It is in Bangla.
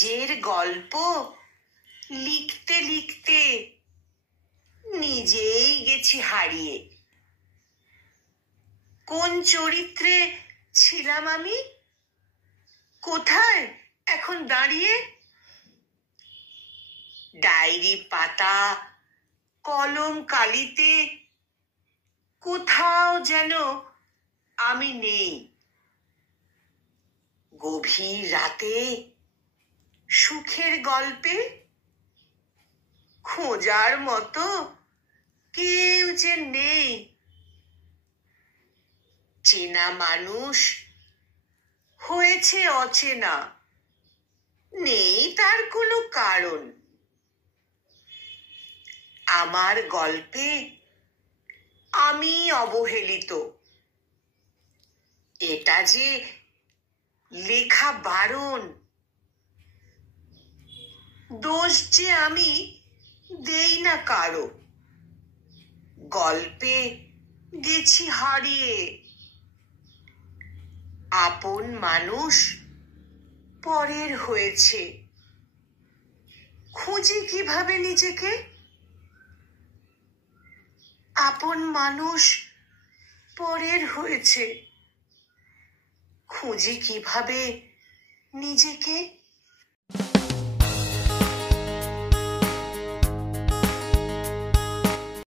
নিজের গল্প লিখতে লিখতে নিজেই গেছি হারিয়ে। কোন চরিত্রে ছিলাম আমি, কোথায় এখন দাঁড়িয়ে? ডায়েরি পাতা কলম কালিতে কোথাও যেন আমি নেই। গভীর রাতে সুখের গল্পে খোঁজার মতো কেউ যে নেই। চেনা মানুষ হয়েছে অচেনা, নেই তার কোনো কারণ। আমার গল্পে আমি অবহেলিত, এটা যে লেখা বারণ। দোষ যে আমি দেই না কারো, গল্পে গেছি হারিয়ে। আপন মানুষ পরের হয়েছে, খুঁজি কিভাবে নিজেকে? আপন মানুষ পরের হয়েছে, খুঁজি কিভাবে নিজেকে?